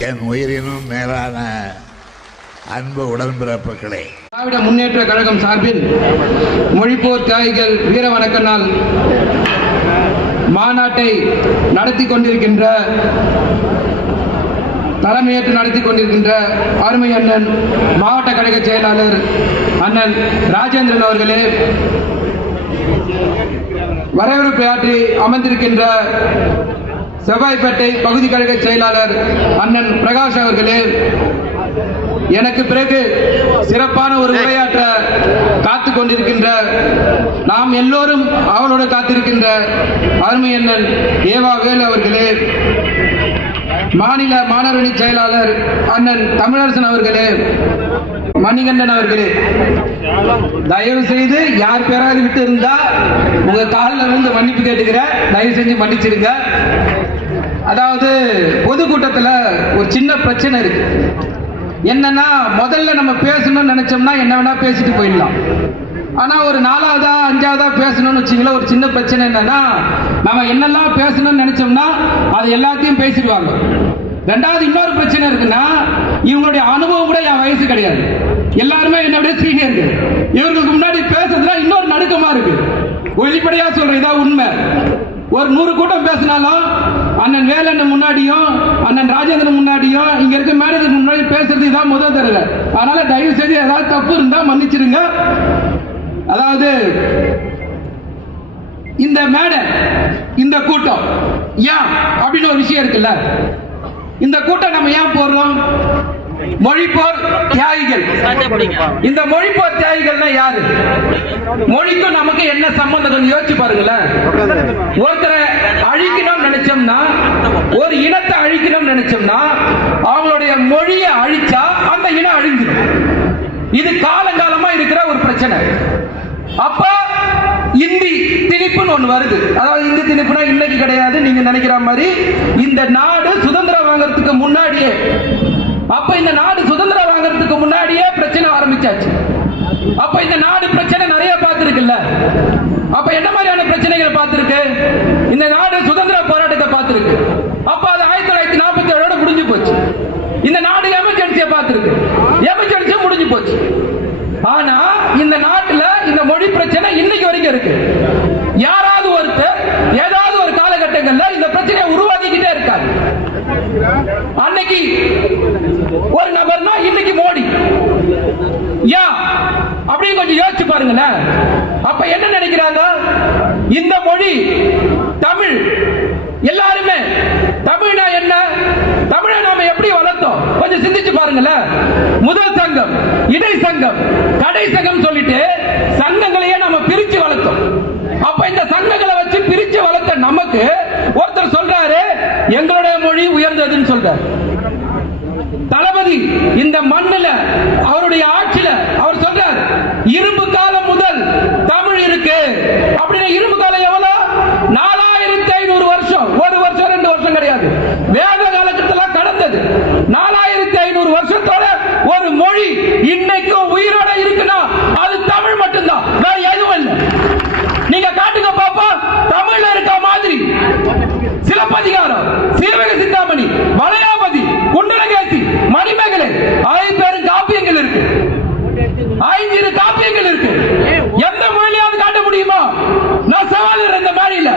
என் உயிரினும் மேலான அன்பு உடன்பிறப்புகளே. திராவிட முன்னேற்ற கழகம் சார்பில் மொழிப்போர் தியாகிகள் வீர வணக்க நாள் மாநாட்டை நடத்தி கொண்டிருக்கின்ற தலைமையேற்று நடத்தி கொண்டிருக்கின்ற அருமை அண்ணன் மாவட்ட கழக செயலாளர் அண்ணன் ராஜேந்திரன் அவர்களே வரவேற்பு ஆற்றி அமர்ந்திருக்கின்ற செவ்வாய்ப்பேட்டை பகுதி கழக செயலாளர் அண்ணன் பிரகாஷ் அவர்களே எனக்கு பிறகு சிறப்பான ஒரு உரையாற்ற காத்து கொண்டிருக்கின்ற நாம் எல்லோரும் அவளோடு காத்திருக்கின்ற அருமை அண்ணன் ஏவா வேலு அவர்களே மாநில மாணவரணி செயலாளர் அண்ணன் தமிழரசன் அவர்களே மணிகண்டன் அவர்களே. தயவு செய்து யார் பேராவது விட்டு இருந்தா உங்க காலில் விழுந்து மன்னிப்பு கேட்டுக்கிறேன். தயவு செஞ்சு மன்னிச்சிருங்க அதாவது பொதுக்கூட்டத்தில் ஒரு சின்ன பிரச்சனை இருக்கு. என்னன்னா முதல்ல நம்ம பேசணும்னு நினைச்சோம்னா என்ன வேணா பேசிட்டு போயிடலாம். ஆனா ஒரு நாலாவதா அஞ்சாவதா பேசணும்னு வச்சுங்களேன் ஒரு சின்ன பிரச்சனை என்னன்னா நம்ம என்னெல்லாம் பேசணும்னு நினைச்சோம்னா அது எல்லாத்தையும் பேசிடுவாங்க. ரெண்டாவது இன்னொரு பிரச்சனை இருக்குன்னா இவங்களுடைய அனுபவம் கூட என் வயசு கிடையாது. எல்லாருமே என்னுடைய சீனியர்கள். இவர்களுக்கு முன்னாடி பேசுறதுல இன்னொரு நடுக்கமா இருக்கு. வெளிப்படையா சொல்றேன் இதான் உண்மை. ஒரு நூறு கூட்டம் பேசினாலும் அண்ணன் வேலண்ணன் முன்னாடியும் அண்ணன் ராஜேந்திரன் முன்னாடியும் இங்க இருக்க மேனேஜர் முன்னாடி பேசுறது இதான் முதல் தடவை. அதனால தயவு செய்து ஏதாவது தப்பு இருந்தா மன்னிச்சிருங்க அதாவது இந்த மேடை இந்த கூட்டம் ஏன்? அப்படின்னு ஒரு விஷயம் இருக்குல்ல. இந்த கூட்டம் நம்ம ஏன் போடுறோம்? மொழிப்போர் தியாகிகள். இந்த மொழிப்போர் தியாகிகள்னா யாரு? மொழிக்கும் நமக்கு என்ன சம்பந்தம் கொஞ்சம் யோசிச்சு பாருங்களேன். ஒருத்தரை அழிக்கணும்னு நினைச்சோம்னா ஒரு இனத்தை அழிக்கணும்னு நினைச்சோம்னா அவங்களுடைய மொழியை அழிச்சா அந்த இனம் அழிஞ்சிடும் இது காலங்காலமா இருக்கிற ஒரு பிரச்சனை. அப்ப இந்தி திணிப்புன்னு ஒண்ணு வருது. அதாவது இந்தி திணிப்புனா இன்னைக்கு கிடையாது நீங்க நினைக்கிற மாதிரி இந்த நாடு சுதந்திரம் வாங்குறதுக்கு முன்னாடியே அப்ப இந்த நாடு சுதந்திரம் வாங்குறதுக்கு முன்னாடியே பிரச்சனை ஆரம்பிச்சாச்சு. அப்ப இந்த நாடு பிரச்சனை நிறைய பார்த்திருக்குல்ல. அப்ப என்ன மாதிரியான பிரச்சனைகள் பார்த்திருக்கு? இந்த நாடு சுதந்திர போராட்டத்தை பார்த்திருக்கு அப்ப அது ஆயிரத்தி தொள்ளாயிரத்தி நாற்பத்தி ஏழோட முடிஞ்சு போச்சு இந்த நாடு எமர்ஜென்சியை பார்த்திருக்கு எமர்ஜென்சியும் முடிஞ்சு போச்சு ஆனா இந்த நாட்டுல இந்த மொழி பிரச்சனை இன்னைக்கு வரைக்கும் இருக்கு யாராவது ஒருத்தர் ஏதாவது ஒரு காலகட்டங்கள்ல இந்த பிரச்சனையை உருவாக்கிக்கிட்டே இருக்காரு அன்னைக்கு ஒரு நபர்னா இன்னைக்கு மோடி ஏன் அப்படின்னு கொஞ்சம் யோசிச்சு பாருங்களேன். அப்ப என்ன நினைக்கிறாங்க? இந்த மொழி தமிழ் எல்லாருமே தமிழ்னா என்ன? தமிழை நாம எப்படி வளர்த்தோம்? கொஞ்சம் சிந்திச்சு பாருங்களேன். முதல் சங்கம் இடை சங்கம் கடை சங்கம் சொல்லிட்டு சங்கங்களையே நம்ம பிரிச்சு வளர்த்தோம். அப்ப இந்த சங்கங்களை வச்சு பிரிச்சு வளர்த்த நமக்கு ஒருத்தர் சொல்றாரு எங்களுடைய மொழி உயர்ந்ததுன்னு சொல்றாரு. தளபதி இந்த மண்ணுல அவருடைய ஆட்சியில அவர் சொல்றார் இரும்பு காலம் முதல் தமிழ் இருக்கு. அப்படின்னு இரும்பு காலம் எவ்வளவு நாலாயிரத்தி ஐநூறு வருஷம் ஒரு வருஷம் ரெண்டு வருஷம் கிடையாது வேத காலகட்டத்துல கடந்தது நாலாயிரத்தி ஐநூறு வருஷத்தோட ஒரு மொழி இன்னைக்கும் உயிரோட இருக்குன்னா அது தமிழ் மட்டும்தான் வேற எதுவும் இல்லை நீங்க காட்டுங்க பாப்பா தமிழ்ல இருக்க மாதிரி சிலப்பதிகாரம் சீவக சிந்தாமணி வளையாபதி குண்டலகேசி மணிமேகலை ஐம்பெரும் காப்பியங்கள் இருக்கு ஐந்திரு காப்பியங்கள் இருக்கு எந்த மொழியாவது காட்ட முடியுமா நான் சவால் இந்த மேடையில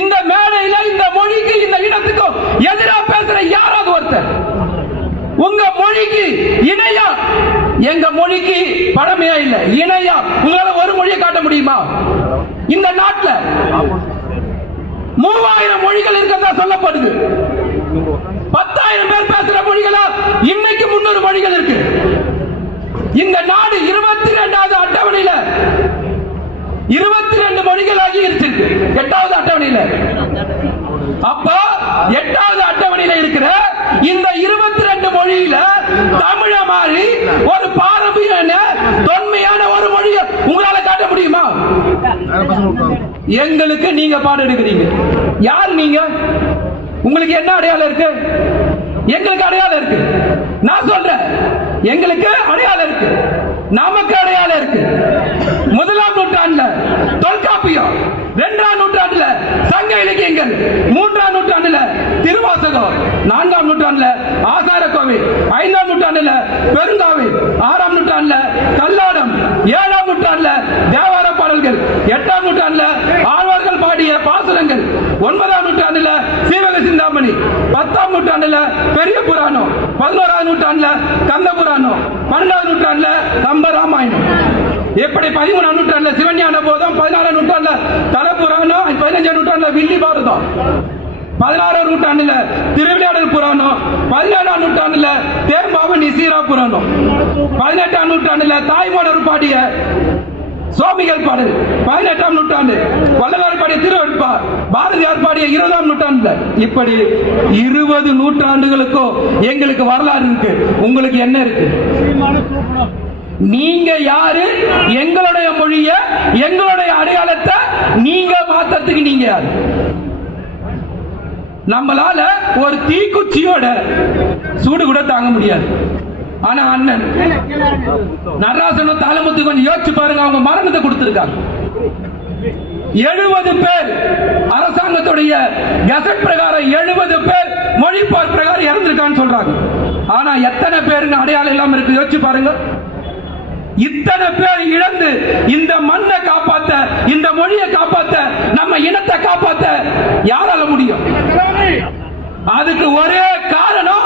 இந்த மேடையில இந்த மொழிக்கு இந்த இனத்துக்கும் எதிராக பேசுற யாராவது ஒருத்தர் உங்க மொழிக்கு இணையா எங்க மொழிக்கு பழமையா இல்ல இணையா? உங்களால ஒரு மொழியை காட்ட முடியுமா? இந்த நாட்டில் மூவாயிரம் மொழிகள் இருக்கிறதா சொல்லப்படுது. பத்தாயிரம் பேர் பேசுற மொழிகளா இன்னைக்கு முன்னூறு மொழிகள் இருக்கு. இந்த நாடு இருபத்தி ரெண்டாவது அட்டவணையில இருபத்தி ரெண்டு மொழிகள் இருக்கு எட்டாவது அட்டவணையில. அப்ப எட்டாவது அட்டவணையில இருக்கிற இந்த இருபத்தி தமிழ மாதிரி ஒரு பாரம்பரிய தொன்மையான ஒரு மொழியை உங்களால காட்ட முடியுமா? எங்களுக்கு நீங்க பாடம் எடுக்கிறீங்க. யார் நீங்க? உங்களுக்கு என்ன அடையாளம் இருக்கு? எங்களுக்கு அடையாளம் இருக்கு. நான் சொல்றேன். எங்களுக்கு அடையாளம் இருக்கு. நமக்கு அடையாளம் இருக்கு. முதலாம் நூற்றாண்டுல தொல்காப்பியம் இரண்டாம் இலக்கியங்கள் மூன்றாம் நூற்றாண்டுல திருவாசகம் நான்காம் நூற்றாண்டுல ஆசார கோவில் ஐந்தாம் நூற்றாண்டுல பெருங்காவில் ஆறாம் நூற்றாண்டுல கல்லாடம் ஏழாம் நூற்றாண்டுல தேவார பாடல்கள் எட்டாம் நூற்றாண்டுல ஆழ்வார்கள் பாடிய பாசுரங்கள் ஒன்பதாம் நூற்றாண்டுல சீவக சிந்தாமணி பத்தாம் நூற்றாண்டுல பெரிய புராணம் பதினோராம் நூற்றாண்டுல கந்த புராணம் பன்னெண்டாம் நூற்றாண்டுல கம்பராமாயணம் எப்படி பதிமூணாம் நூற்றாண்டுல சிவஞான போதும் பதினாறாம் நூற்றாண்டுல தல புராணம் பதினஞ்சாம் நூற்றாண்டுல வில்லி பாரதம். பதினாறாம் நூற்றாண்டுல திருவிளையாடல் புராணம் பதினேழாம் நூற்றாண்டுல தேம்பாவன் இசீரா புராணம் பதினெட்டாம் நூற்றாண்டுல தாய்மானவர் பாடிய சுவாமிகள் பாடல் பதினெட்டாம் நூற்றாண்டு வள்ளலார் பாடிய திருவெடுப்பா பாரதியார் பாடிய இருபதாம் நூற்றாண்டுல. இப்படி இருபது நூற்றாண்டுகளுக்கோ எங்களுக்கு வரலாறு இருக்கு. உங்களுக்கு என்ன இருக்கு? நீங்க யாரு? எங்களுடைய மொழிய எங்களுடைய அடையாளத்தை நீங்க மாத்தத்துக்கு நீங்க யாரு? நம்மளால ஒரு தீக்குச்சியோட சூடு கூட தாங்க முடியாது. ஆனா அண்ணன் நடராசனும் தாளமுத்து கொஞ்சம் யோசிச்சு பாருங்க அவங்க மரணத்தை கொடுத்திருக்காங்க. எழுபது பேர் அரசாங்கத்துடைய கெசட் பிரகாரம் எழுபது பேர் மொழிப்பார் பிரகாரம் இறந்திருக்கான்னு சொல்றாங்க. ஆனா எத்தனை பேருக்கு அடையாளம் இல்லாம இருக்கு யோசிச்சு பாருங்க. இத்தனை பேர் இழந்து இந்த மண்ணை காப்பாத்த இந்த மொழியை காப்பாத்த நம்ம இனத்தை காப்பாத்த யாரால முடியும்? அதுக்கு ஒரே காரணம்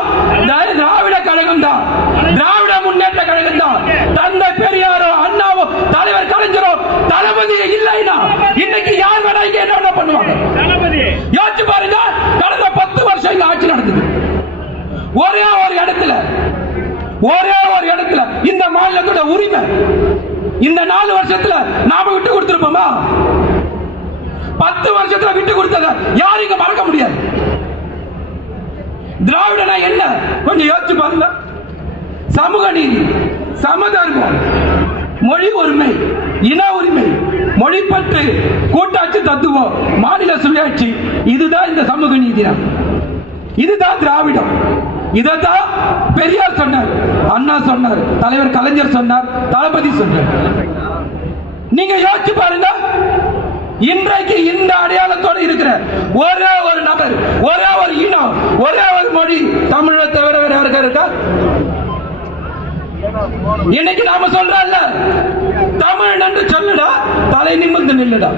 திராவிட கழகம் தான் திராவிட முன்னேற்ற கழகம் தான் தந்தை பெரியாரோ அண்ணாவோ தலைவர் கலைஞரோ தளபதி இல்லைன்னா இன்னைக்கு யார் வேணா இங்க என்ன வேணா பண்ணுவாங்க யோசிச்சு பாருங்க கடந்த பத்து வருஷம் இங்க ஆட்சி நடந்தது ஒரே ஒரு இடத்துல ஒரே ஒரு இடத்துல இந்த மாநிலத்தோட இந்த நாலு வருஷத்துல நாம விட்டு கொடுத்திருப்போமா? பத்து வருஷத்துல விட்டு கொடுத்தத யாரும் இங்க மறக்க முடியாது. திராவிடனா என்ன? கொஞ்சம் யோசிச்சு பாருங்க. சமூக நீதி சமதர்மம் மொழி உரிமை இன உரிமை மொழி பற்று கூட்டாட்சி தத்துவம் மாநில சுயாட்சி இதுதான் இந்த சமூக நீதி இதுதான் திராவிடம். இதைத்தான் பெரியார் சொன்னார். அண்ணா சொன்னார். தலைவர் கலைஞர் சொன்னார். தளபதி சொன்னார். நீங்க யோசிச்சு பாருங்க. இன்றைக்கு இந்த அடையாளத்தோட இருக்கிற ஒரே ஒரு நபர் ஒரே ஒரு இனம் ஒரே ஒரு மொழி தமிழை தவிர வேற யாருக்கா இருக்கா? இன்னைக்கு நாம சொல்றோம்ல தமிழ் என்று சொல்லுடா தலை நிமிர்ந்து நில்லுடா.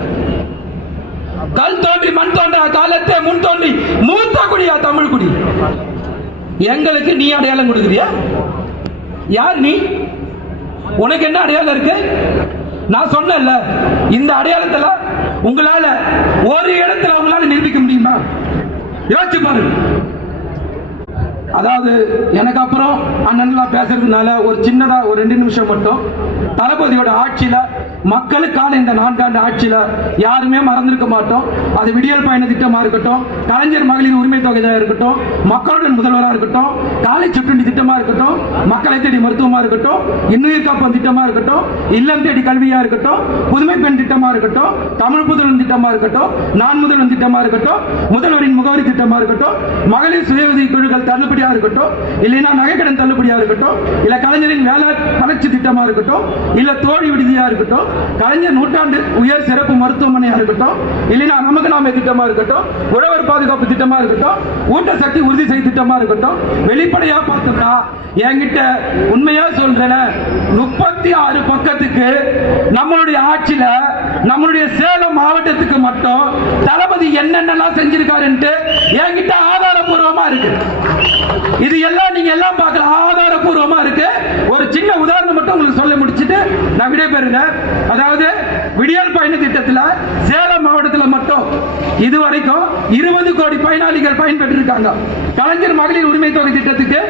கல் தோன்றி மண் தோன்ற காலத்தை முன் தோன்றி மூத்த குடியா தமிழ் குடி? எங்களுக்கு நீ அடையாளம் கொடுக்குறியா? யார் நீ? உனக்கு என்ன அடையாளம் இருக்கு? நான் சொன்னேன்ல இந்த அடையாளத்துல உங்களால ஒரு இடத்துல உங்களால நிரூபிக்க முடியுமா? யோசிச்சு பாருங்க அதாவது எனக்கு அப்புறம் அண்ணன்லாம் பேசுறதுனால ஒரு சின்னதா ஒரு ரெண்டு நிமிஷம் மட்டும் தளபதியோட ஆட்சியில மக்களுக்கான இந்த நான்காண்டு ஆட்சியில் யாருமே மறந்திருக்க மாட்டோம். அது விடியல் பயண திட்டமாக இருக்கட்டும் கலைஞர் மகளிர் உரிமை தொகையாக இருக்கட்டும் மக்களுடன் முதல்வராக இருக்கட்டும் காலை சுற்றுண்டி திட்டமாக இருக்கட்டும் மக்களை தேடி மருத்துவமாக இருக்கட்டும் இன்னுயிர் காப்பம் திட்டமாக இருக்கட்டும் இல்லம் தேடி கல்வியாக இருக்கட்டும் புதுமை பெண் திட்டமாக இருக்கட்டும் தமிழ் புதல்வன் திட்டமாக இருக்கட்டும் நான் முதல்வன் திட்டமாக இருக்கட்டும் முதல்வரின் முகவரி திட்டமாக இருக்கட்டும் மகளிர் சுய உதவி குழுக்கள் தள்ளுபடியாக இருக்கட்டும் இல்லைன்னா நகைக்கடன் தள்ளுபடியாக இருக்கட்டும் இல்லை கலைஞரின் வேலை வளர்ச்சி திட்டமாக இருக்கட்டும் இல்லை தோழி விடுதியாக இருக்கட்டும் கலைஞர் நூற்றாண்டு உயர் சிறப்பு மருத்துவமனையா இருக்கட்டும் இல்லைன்னா நமக்கு நாமே திட்டமா இருக்கட்டும் உழவர் பாதுகாப்பு திட்டமா இருக்கட்டும் ஊட்டச்சக்தி உறுதி செய்ய திட்டமா இருக்கட்டும் வெளிப்படையா பார்த்தோம்னா என்கிட்ட உண்மையா சொல்றேன் முப்பத்தி ஆறு பக்கத்துக்கு நம்மளுடைய ஆட்சியில நம்மளுடைய சேலம் மாவட்டத்துக்கு மட்டும் தளபதி என்னென்னலாம் செஞ்சிருக்காருன்ட்டு என்கிட்ட ஆதாரபூர்வமா இருக்கு. இது எல்லாம் நீங்க எல்லாம் பார்க்கலாம் ஆதாரபூர்வமா இருக்கு. ஒரு சின்ன உதாரணம் மட்டும் உங்களுக்கு சொல்ல முடிச்சிட்டு அதாவது விடியல் பயண திட்டத்தில் சேலம் மாவட்டத்தில் மட்டும் இதுவரைக்கும் இருபது கோடி பயனாளிகள் பயன்பெற்றிருக்காங்க. கலைஞர் மகளிர் உரிமை தொகை திட்டத்துக்கு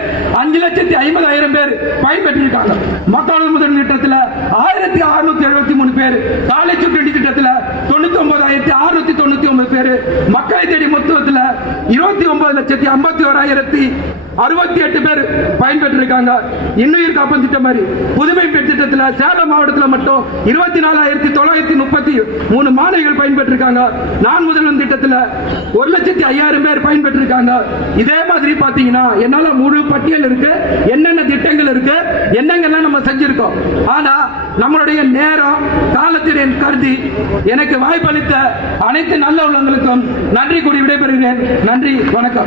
அஞ்சு லட்சத்தி ஐம்பதாயிரம் பேர் பயன்பெற்றிருக்காங்க. மக்கள் முதல் திட்டத்தில் ஆயிரத்தி அறுநூத்தி எழுபத்தி மூணு பேர் காலை சுற்றி திட்டத்தில் தொண்ணூத்தி ஒன்பதாயிரத்தி அறுநூத்தி தொண்ணூத்தி ஒன்பது பேர் மக்களை தேடி மொத்தத்தில் இருபத்தி ஒன்பது லட்சத்தி ஐம்பத்தி ஓராயிரத்தி அறுபத்தி எட்டு பேர் பயன்பெற்றிருக்காங்க. இன்னுயிர் காப்பம் திட்டம் மாதிரி. புதுமை பெண் திட்டத்தில் சேலம் மாவட்டத்தில் மட்டும் இருபத்தி நாலாயிரத்தி தொள்ளாயிரத்தி முப்பத்தி மூணு மாணவிகள் பயன்பெற்றிருக்காங்க. நான் முதல்வன் திட்டத்தில் ஒரு லட்சத்தி ஐயாயிரம் பேர் பயன்பெற்றிருக்காங்க. இதே மாதிரி பார்த்தீங்கன்னா என்னால் முழு பட்டியல் இருக்கு. என்னென்ன திட்டங்கள் இருக்கு? என்னங்கெல்லாம் நம்ம செஞ்சிருக்கோம். ஆனால் நம்மளுடைய நேரம் காலத்தின் கருதி எனக்கு வாய்ப்பளித்த அனைத்து நல்ல உள்ளங்களுக்கும் நன்றி கூடி விடைபெறுகிறேன். நன்றி வணக்கம்.